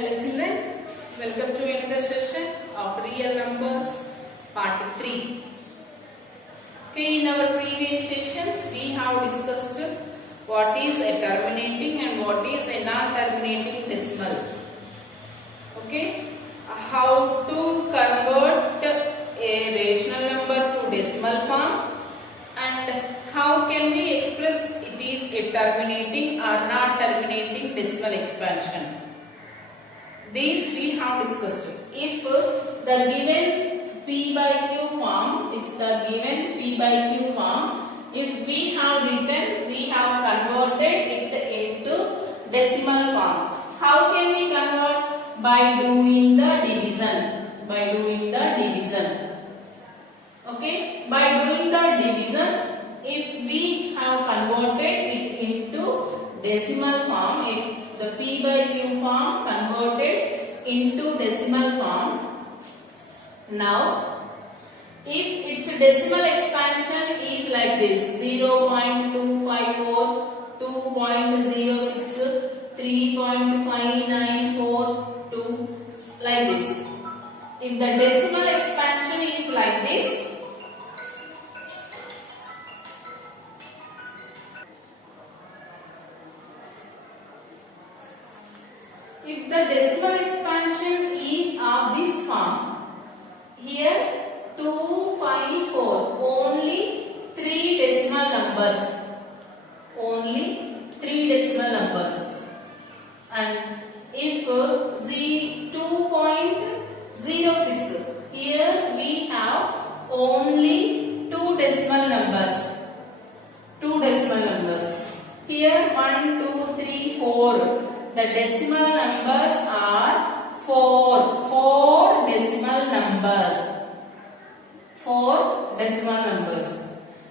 Hello children, welcome to another session of real numbers part 3. Okay, in our previous sessions we have discussed what is a terminating and what is a non-terminating decimal. Okay, how to convert a rational number to decimal form and how can we express it is a terminating or non-terminating decimal expansion. These we have discussed. If the given P by Q form, if we have written, we have converted it into decimal form. How can we convert? By doing the division. Okay, by doing the division, if we have converted it into decimal form, if the P by Q form converted into decimal form, now if its decimal expansion is like this 0.254, 2.06, 3.5942, like this. If the decimal expansion is like this, if the decimal expansion is of this form, here 254, only 3 decimal numbers, and if 2.06, here we have only 2 decimal numbers, here 1, 2, 3, 4. The decimal numbers are 4 decimal numbers.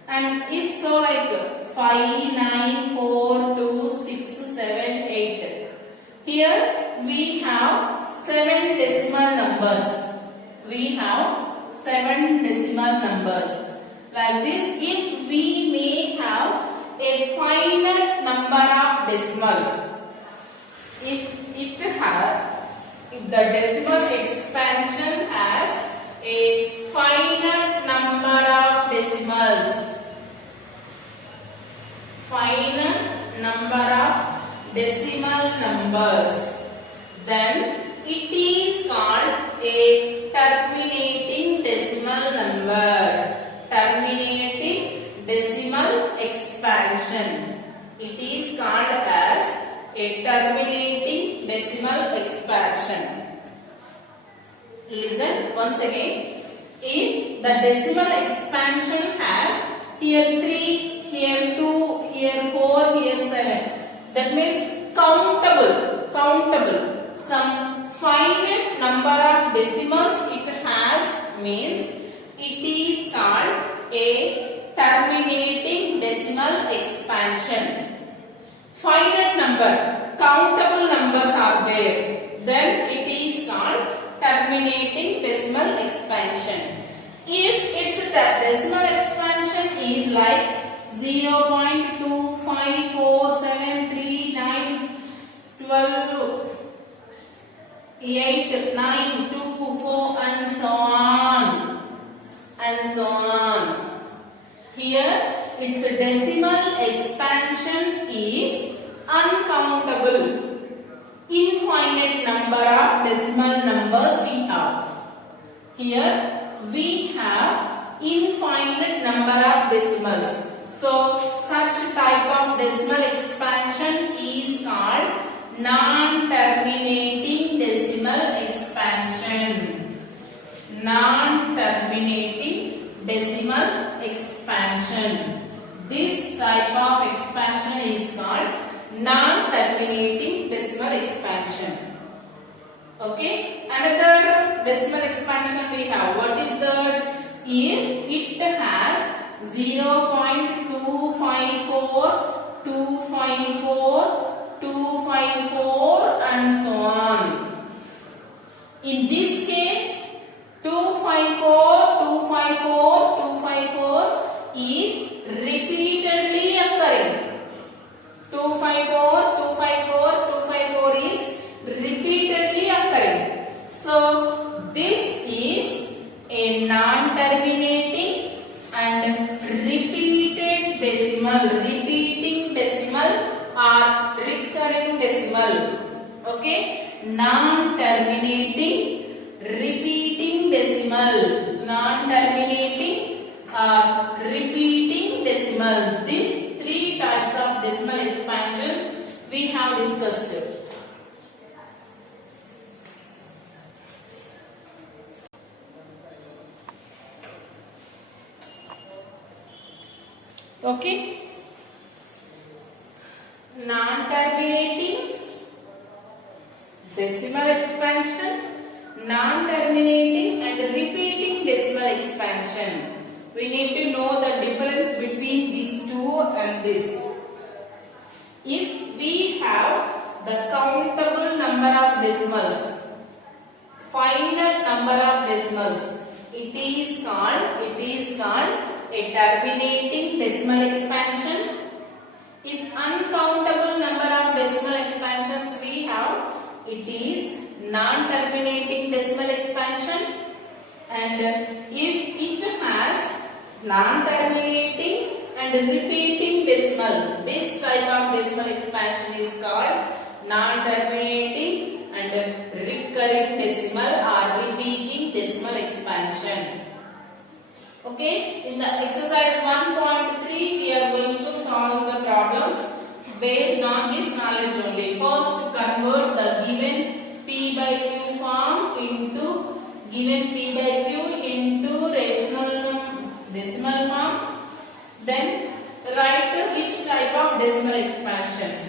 And if so, like 5, 9, 4, 2, 6, 7, 8. Here we have 7 decimal numbers. Like this, if we may have a finite number of decimals, if the decimal expansion has a finite number of decimals, then it is called a terminating decimal number, terminating decimal expansion. It is called as a terminating decimal expansion. Listen once again. If the decimal expansion has here 3, here 2, here 4, here 7, that means countable. Some finite number of decimals it has, means it is called a terminating decimal expansion. Finite number, countable numbers are there, then it is called terminating decimal expansion. If its decimal expansion is like 0.25473 12, 8, 9, 2, 4 and so on. Here its decimal expansion is uncountable. Infinite number of decimal numbers we have. Here we have infinite number of decimals. So such type of decimal expansion is called non-terminating decimal expansion. This type of expansion is called non-terminating decimal expansion. Okay, another decimal expansion we have. What is that? If it has 0.254, 254 and so on. In this case 254 is repeatedly occurring. 254 is repeatedly decimal, repeating decimal or recurring decimal. Okay, non-terminating, repeating decimal, non-terminating or repeating decimal. These three types of decimal expansion we have discussed. Okay, non-terminating decimal expansion, non-terminating and repeating decimal expansion. We need to know the difference between these two and this. If we have the countable number of decimals, finite number of decimals, it is called a terminating decimal expansion. If uncountable number of decimal expansions we have, it is non-terminating decimal expansion. And if it has non-terminating and repeating decimal, this type of decimal expansion is called non-terminating and recurring decimal or repeating decimal expansion. Okay, in the exercise 1.3 we are going to solve the problems based on this knowledge only. First, convert the given P by Q form into rational decimal form. Then write which type of decimal expansions.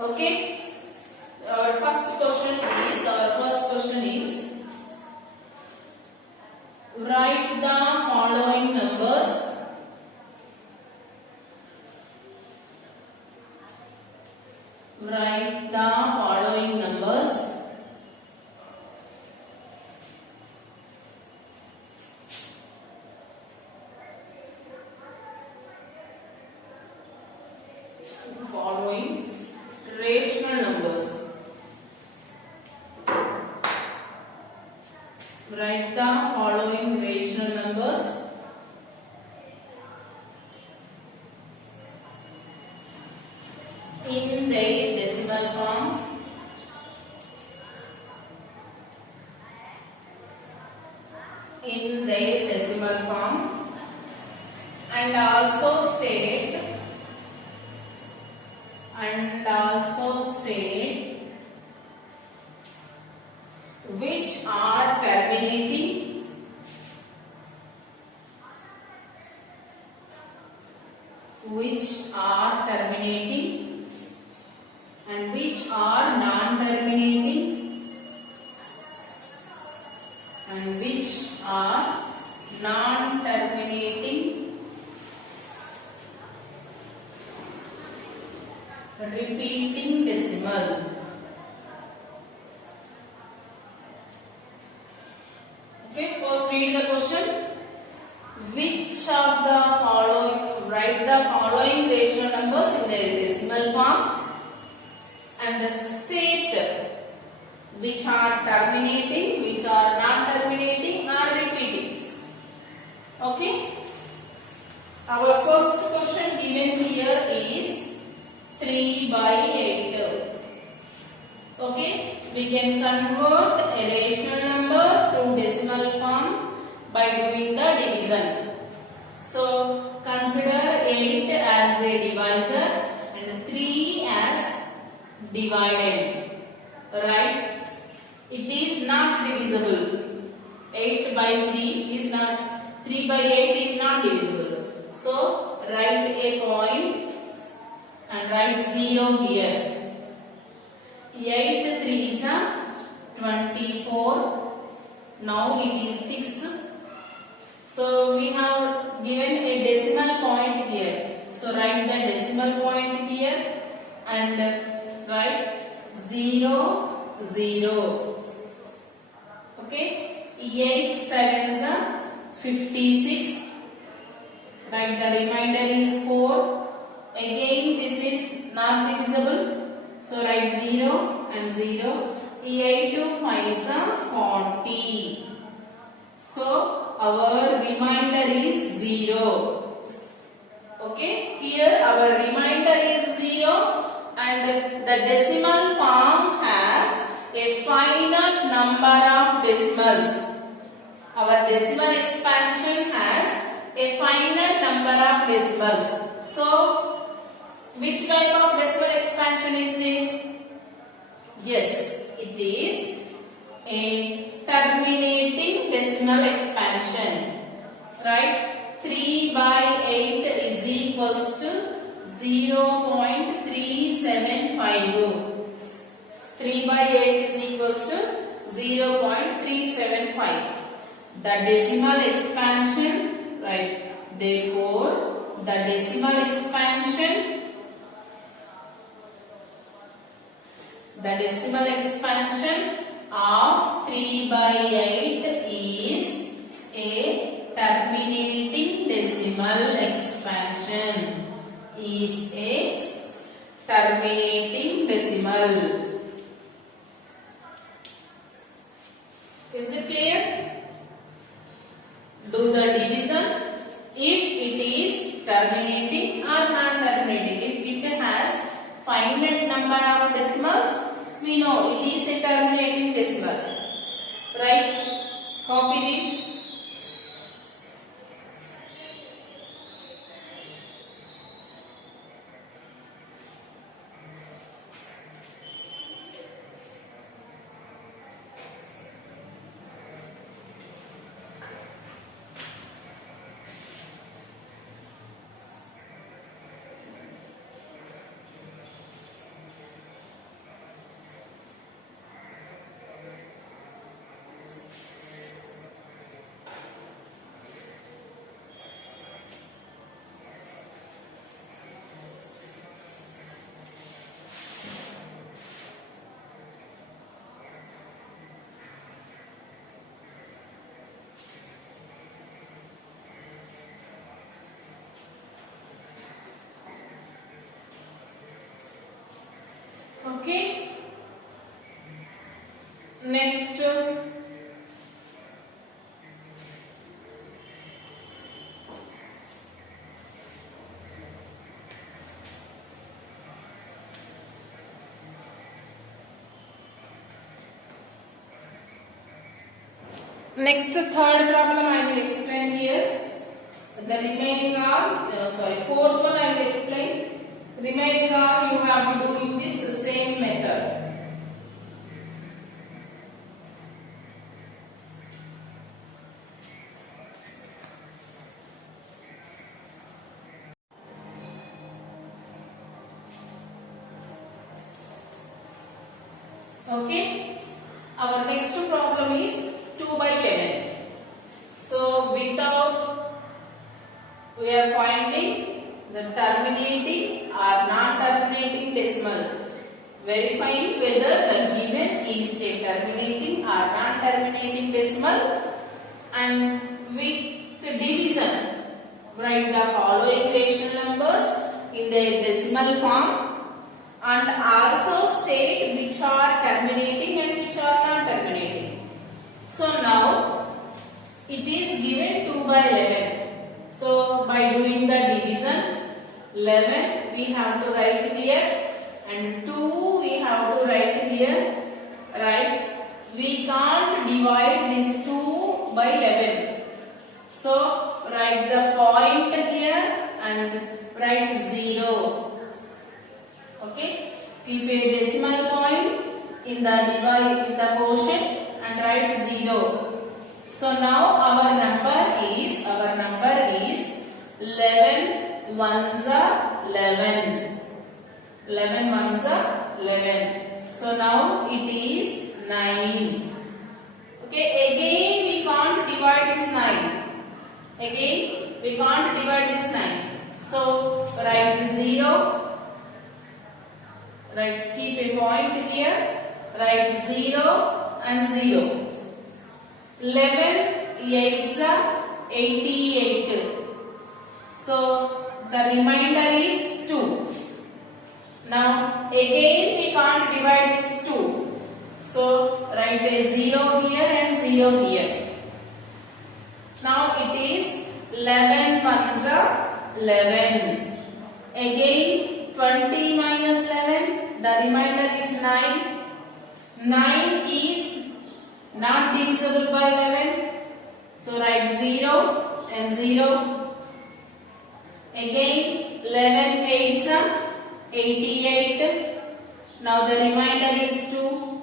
Okay, our first question is write the following numbers. Write the following numbers. Following rational numbers. Write the following rational numbers. In their decimal form. In their decimal form. And also state which are terminating and which are non-terminating and which are non-terminating repeating decimal. Okay, first read the question. Which of the following, write the following rational numbers in their decimal form and state which are terminating, which are not terminating or repeating. Okay, our first question given here is 3 by 8. Okay, we can convert a rational number to decimal form by doing the division. So consider 8 as a divisor and 3 as dividend. Right? It is not divisible. 8 by 3 is not, 3 by 8 is not divisible. So write a point and write 0 here. 8 3 is a 24. Now it is 6. So we have given a decimal point here. So write the decimal point here and write 0 0. Okay. 8 7 is a 56. Write the remainder is 4. Again this is not divisible. So write 0 and 0. 8 to 5 is a 40. So our remainder is 0. Okay, here our remainder is 0 and the decimal form has a finite number of decimals. Our decimal expansion has a finite number of decimals. So, which type of decimal expansion is this? Yes, it is a terminating decimal expansion. Right? 3 by 8 is equals to 0.375. 3 by 8 is equals to 0.375. The decimal expansion, right? Therefore, the decimal expansion of 3 by 8 is a terminating decimal expansion. Is a terminating decimal. Is it clear? Do the division if it is terminating or non-terminating. If it has finite number of decimals, we know it is a terminating decimal. Right? Copy this. Okay. Next, third problem I will explain here. The remaining are, fourth one I will explain. Remaining are you have to do in this same method. Okay. Our next problem is 2 by 11. So without we are finding the terminating or non-terminating decimal. Verifying whether the given is a terminating or non-terminating decimal, and with the division, write the following rational numbers in their decimal form and also state which are terminating and which are non-terminating. So now it is given 2 by 11. So by doing the division, 11 we have to write here and 2 we have to write here. Right? We can't divide this 2 by 11. So write the point here and write 0. Okay? Keep a decimal point in the quotient and write 0. So now our number is 11 ones are 11. 11 ones are 11. So now it is 9. Okay, again we can't divide this 9. Again we can't divide this 9. So write 0. Right, keep a point here. Write 0 and 0. 11 8s are 88. So the remainder is 2. Now again we can't divide this 2. So write a 0 here and 0 here. Now it is 11 ones are 11. 9 is not divisible by 11. So write 0 and 0. Again 11 8s are 88. Now the remainder is 2.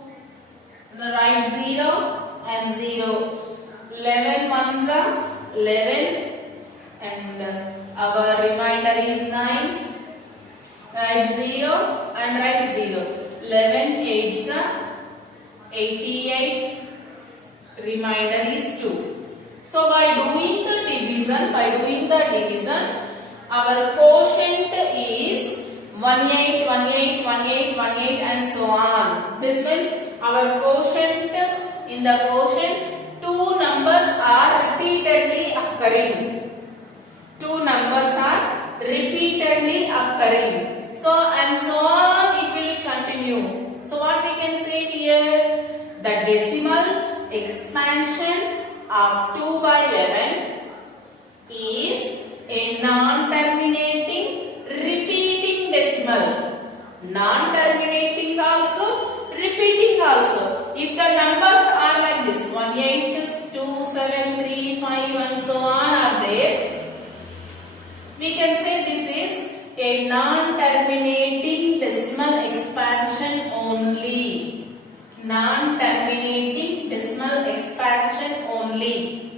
Now write 0 and 0. 11 ones are 11 and our remainder is 9. Write 0 and write 0. 11 8s are 88. Remainder is 2. So by doing the division, our quotient is 18, 18, 18, 18 and so on. This means our quotient, in the quotient, two numbers are repeatedly occurring. Two numbers are repeatedly occurring. So and so on it will continue. So what we can say here? The decimal expansion of 2 by 11 is a non-terminating repeating decimal. Non-terminating also, repeating also. If the numbers are like this, 1, 8, 2, 7, 3, 5 and so on are there, we can say this is a non-terminating decimal expansion only. Non-terminating decimal expansion only.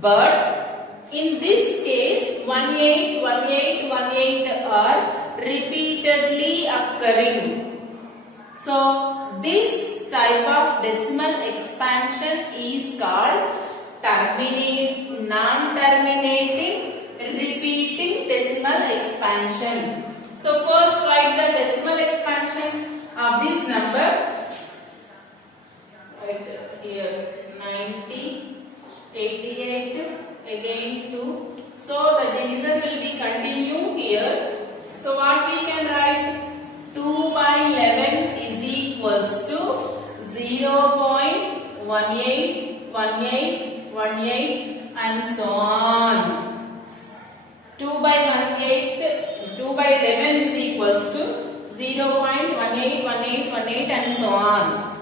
But in this case 18, 18, 18 are repeatedly occurring. So this type of decimal expansion is called non-terminating repeating decimal expansion. So first write the decimal expansion of this number. Right here 90, 88, again 2. So the division will be continue here. So what we can write? 2 by 11 is equals to 0.18, 18, 18 and so on. 2 by 11 is equals to 0.18, 18, 18 and so on.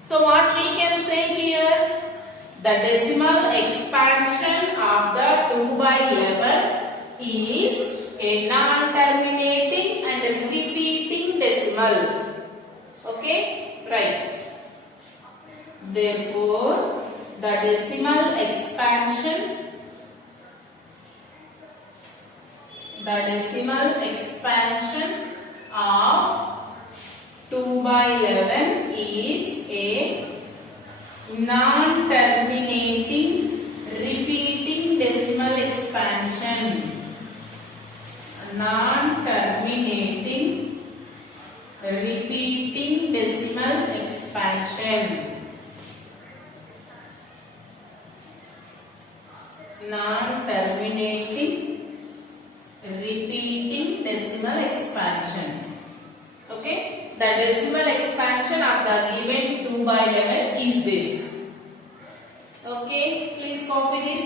So what we can say here? The decimal expansion of the 2 by 11 is a non-terminating and repeating decimal. Okay, right. Therefore, the decimal expansion of 2 by 11 is a non-terminating repeating decimal expansion. Non-terminating repeating decimal expansion. Non-terminating repeating decimal expansion. Okay, the decimal expansion of the given 2 by 11 is this. Okay, please copy this.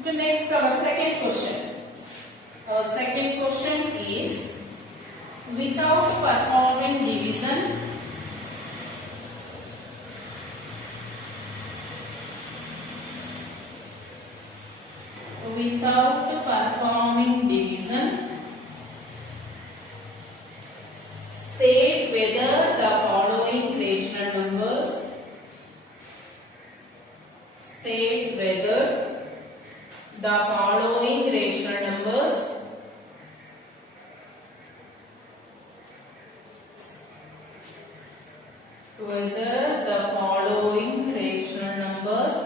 Okay, next our second question. Our second question is without performing division, state whether the following rational numbers, state whether the following rational numbers whether the following rational numbers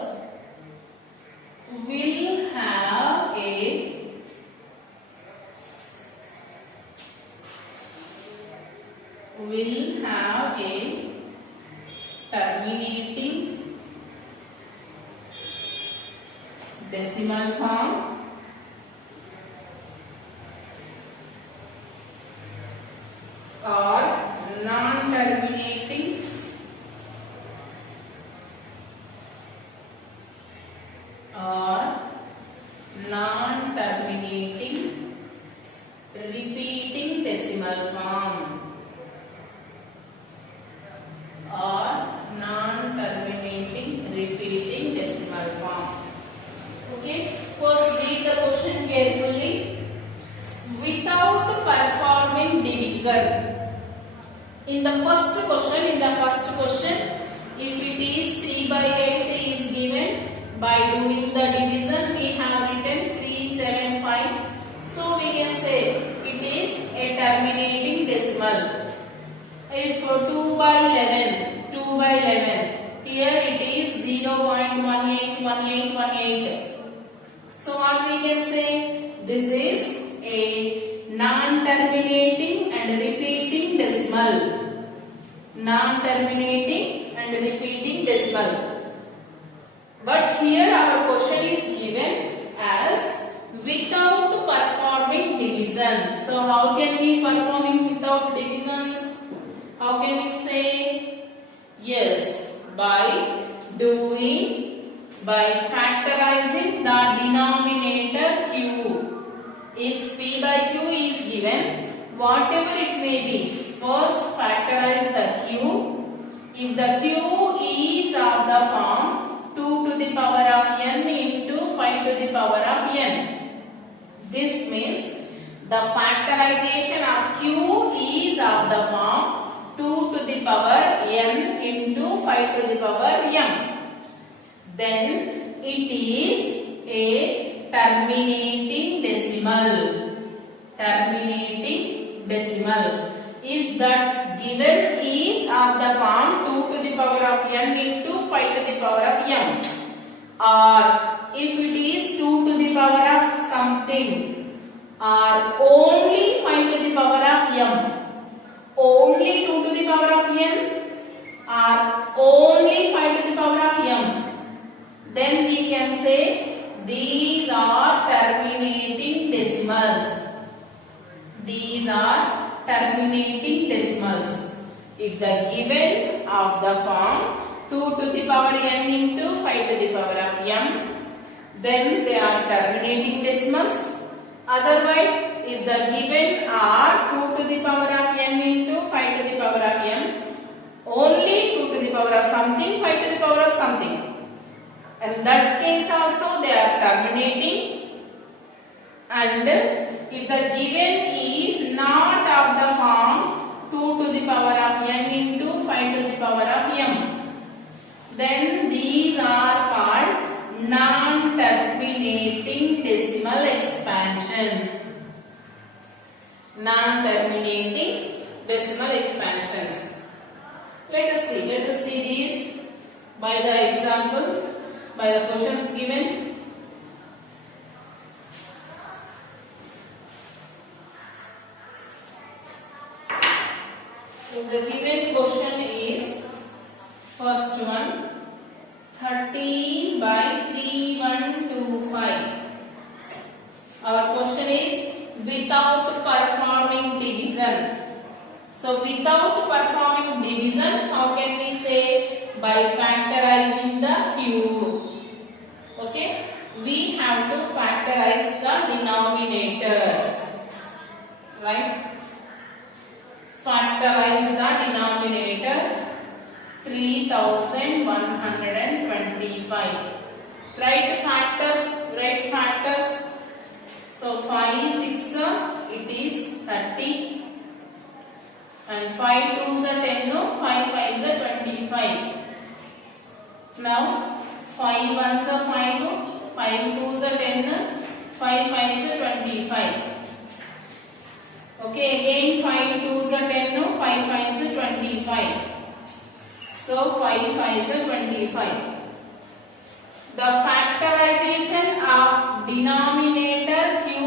will have a terminating decimal form or non-terminating repeating decimal form or non-terminating repeating decimal form. Okay, first read the question carefully. Without performing division, in the first question, if it is 3/8 is given, by doing the division we have written 375. So we can say it is a terminating decimal. If 2/11, here it is 0.181818. So what we can say, this is a non-terminating and repeating decimal. Non-terminating and repeating decimal. But here our question is given as without performing division. So how can we performing without division? How can we say? Yes, by factorizing the denominator q. If p by q is given, whatever it may be, first factorize the q. If the q is of the form 2 to the power of n into 5 to the power of n, this means the factorization of q is of the form 2 to the power n into 5 to the power m. Then it is a terminating decimal. Terminating decimal. If that given is of the form 2 to the power of n into 5 to the power of m, or if it is 2 to the power of something, or only 5 to the power of m, only 2 to the power of n, or only 5 to the power of m, then we can say these are terminating decimals. These are terminating decimals. If the given of the form 2 to the power n into 5 to the power of m, then they are terminating decimals. Otherwise, if the given are 2 to the power of n into 5 to the power of m, only 2 to the power of something, 5 to the power of something, in that case also they are terminating. And if the given is not of the form 2 to the power of n into 5 to the power of m, then these are called non-terminating decimal expansions. Non-terminating decimal expansions. Let us see these by the examples, by the questions given. So the given question is, first one, 13/3125. Our question is without performing division. So without performing division, how can we say? By factorizing the cube. Okay, we have to factorize the denominator, right? Factorize the denominator 3125. Write factors. So 5 6 it is 30 and 5 2s are 10, no, 5 5s are 25. Now 5 1s are 5, 5 2s are 10, 5 5s are 25. Okay, again 5 2s are 10, no, 5 5s are 25. So 5 5s are 25. The factorization of denominator q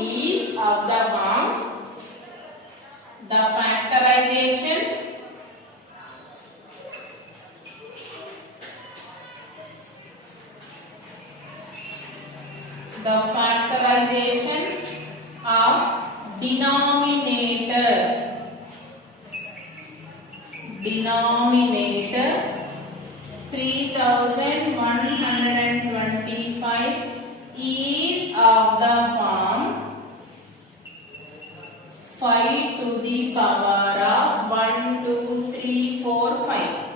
is of the form. The factorization of denominator 3125 is of the form 5 to the power of 1 2 3 4 5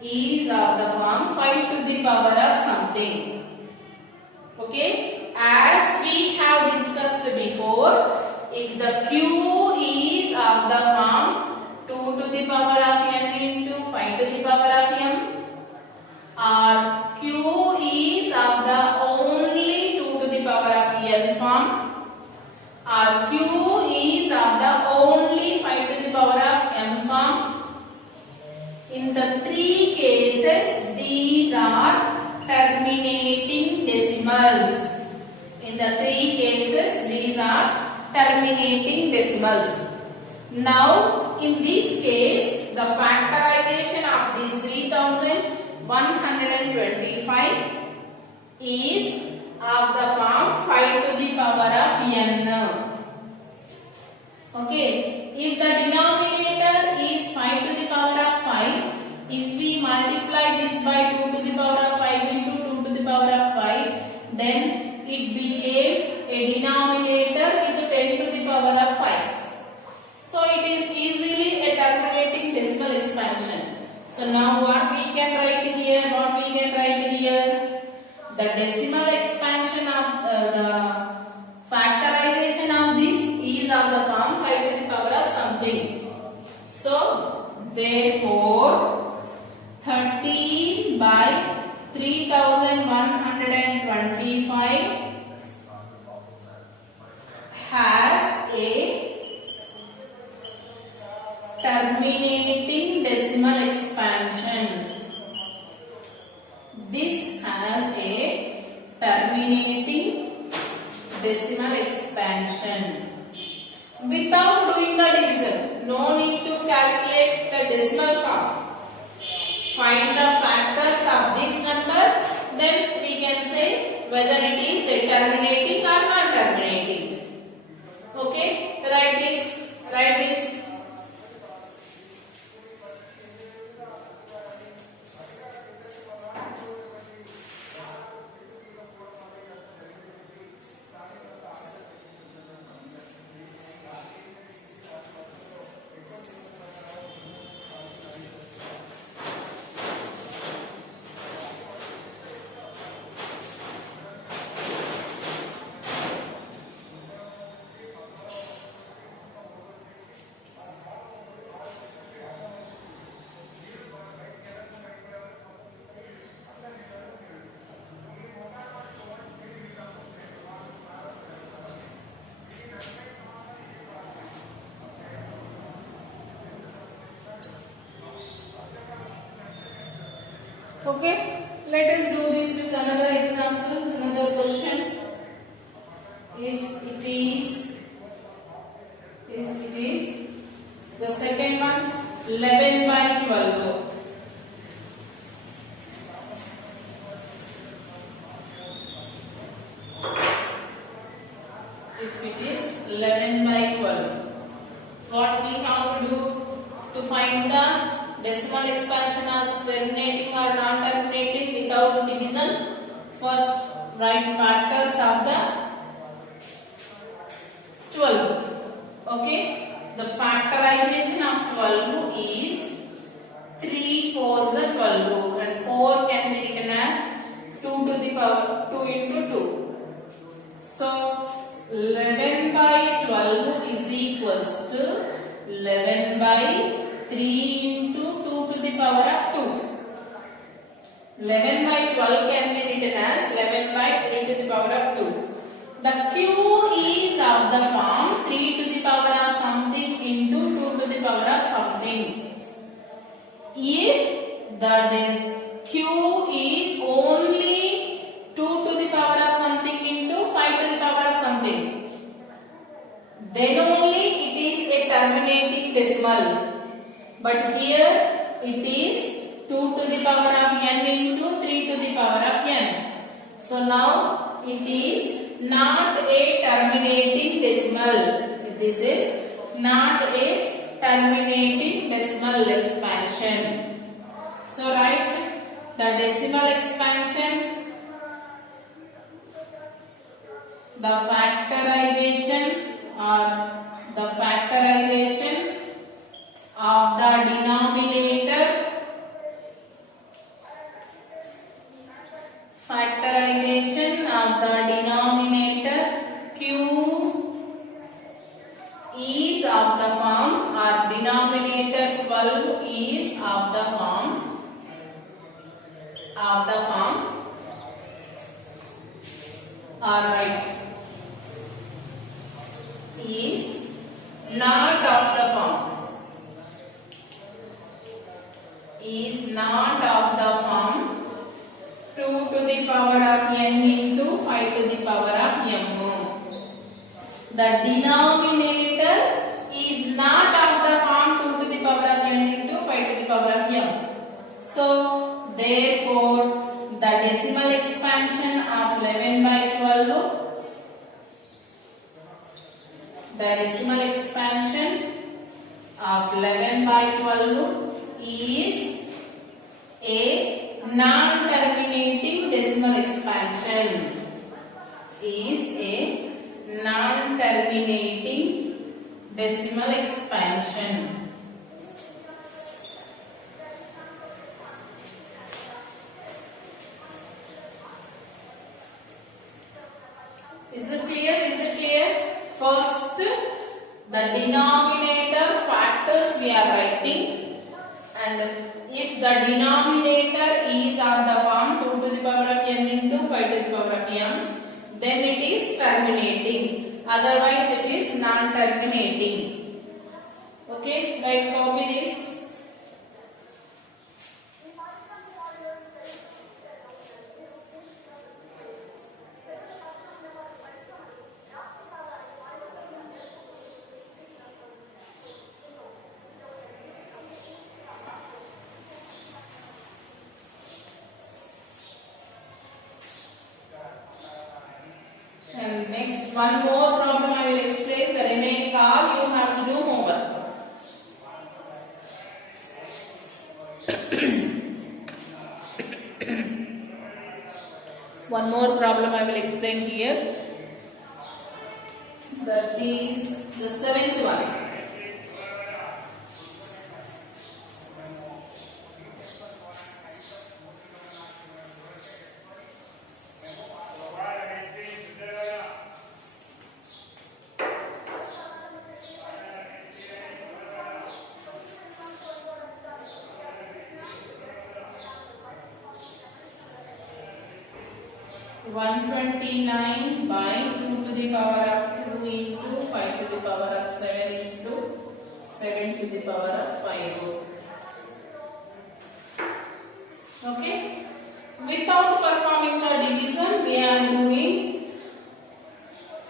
is of the form 5 to the power of something. Okay, as we have discussed before, if the q is of the form 2 to the power of n into 5 to the power of m, or q is of the only 2 to the power of n form, or q is of the only 5 to the power of m form. In the three cases, these are terminating decimals. In the three cases, these are terminating decimals. Now, in this case, the factorization of this 3125 is of the form 5 to the power of n. Okay, if the denominator is 5 to the power of 5, if we multiply this by 2 to the power of 5 into 2 to the power of 5, then it became a denominator with 10 to the power of 5. So it is easily a terminating decimal expansion. So now what we can write here? The decimal expansion of the factorization of this is of the form 5 to the power of something. So therefore 30 by 3125 has a terminating decimal expansion. This has a terminating decimal expansion. Without doing the division, no need to calculate the decimal form. Find the factors of this number, then we can say whether it is a terminating or non terminating. Okay, write this. Okay, let us do this with another example, another question. If it is the second one, 11 by 12. If it is 11 by 12, what we have to do to find the decimal expansion as terminating or non-terminating without division? First, write factors of the 12. Okay, the factorization 12 is 3 4s are 12 and 4 can be written as 2 to the power 2 into 2. So 11 by 12 is equals to 11 by 3 into 2 to the power of 2. 11 by 12 can be written as 11 by 3 to the power of 2. The Q is of the form 3 to the power of something into 2 to the power of something. If the Q is only 2 to the power of something into 5 to the power of something, then only it is a terminating decimal. But here it is 2 to the power of n into 3 to the power of n. So now it is not a terminating decimal. This is not a terminating decimal expansion. So write the decimal expansion, the factorization of the denominator, Q is of the form, or denominator 12 is of the form alright, is not of the form 2 to the power of n into 5 to the power of m. The denominator is not of the form 2 to the power of n into 5 to the power of m. So therefore the decimal expansion of 11 by 12, is a non-terminating decimal expansion. Is it clear? First, the denominator factors we are writing, and if the denominator is on the form 2 to the power of n into 5 to the power of m, then it is terminating. Otherwise, it is non-terminating. Okay, like copy this. And next, one more problem I will explain. The remaining all you have to do homework. One more problem I will explain here. That is the 7th one. One 129 by 2 to the power of 2 into 5 to the power of 7 into 7 to the power of 5. Okay. Without performing the division, we are doing,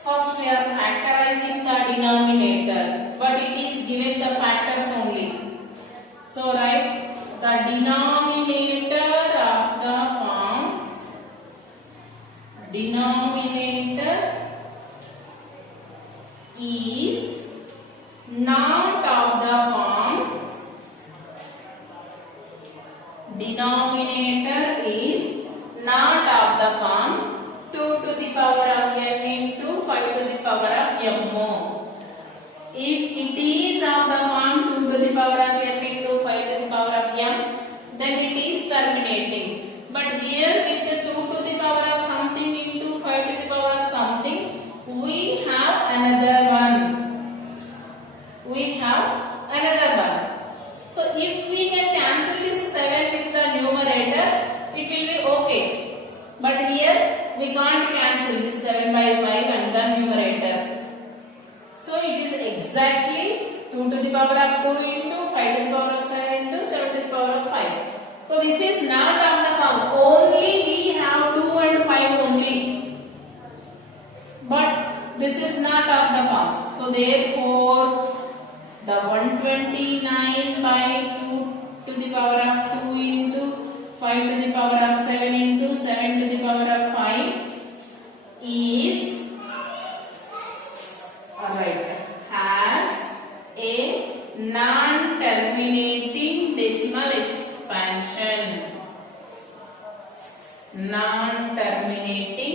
first we are factorizing the denominator, but it is given the factors only. So write the denominator of the form, denominator is not of the form, denominator is not of the form 2 to the power of n into 5 to the power of m. If it is of the form 2 to the power power of m into 5 to the power of m, then it is terminating. But here with the 2 to the power of something into 5 to the power of something, we have another one. We have another one. So if we can cancel this 7 with the numerator, it will be okay. But here we can't cancel this 7 by 5 and the numerator. So it is exactly 2 to the power of 2 into 5 to the power of 7 into 7 to the power of 5. So this is not of the form. Only we have 2 and 5 only. But this is not of the form. So therefore the 129 by 2 to the power of 2 into 5 to the power of 7 into 7 to the power of 5 is has a non-terminating decimal expansion. Non-terminating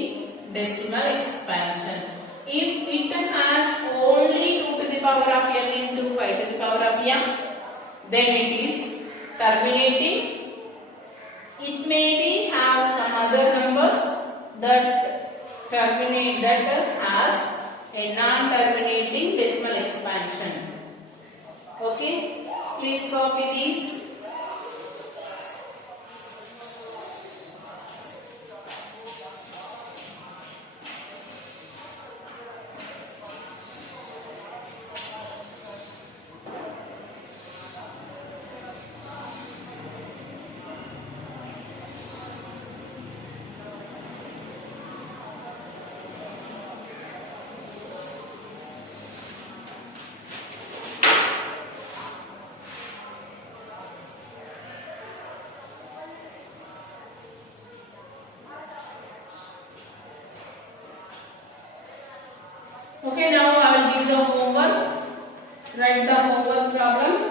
decimal expansion. If it has only 2 to the power of m into 5 to the power of m, then it is terminating. It may be have some other numbers that has a non-terminating decimal expansion. Okay, please copy these. Okay, now I will give the homework. Write the homework problems.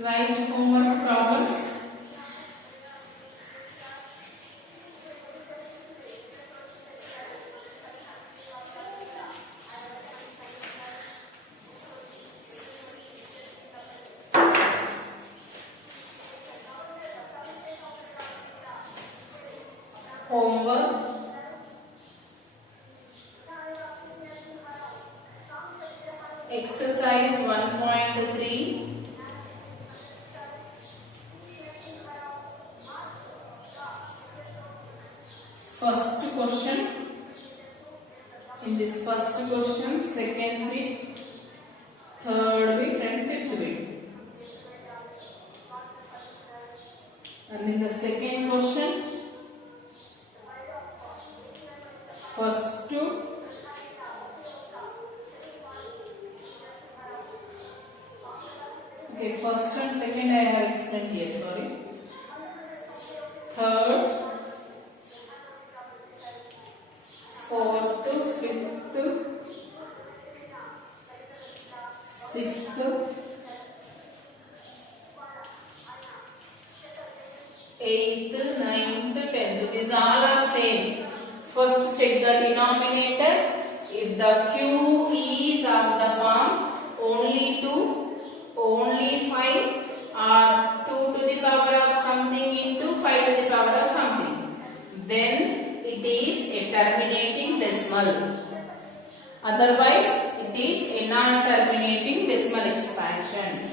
Write homework problems. Homework. Exercise 1.3. First question. In this first question, second bit, third bit and fifth bit. And in the second question, first two, okay, first and second I have explained here, sorry. Third, fourth, fifth, sixth, eighth, ninth, tenth. These all are same. First check the denominator. If the Q is of the form only 2, only 5 or 2 to the power of something into 5 to the power of something, then it is a terminating decimal. Otherwise, it is a non-terminating decimal expansion.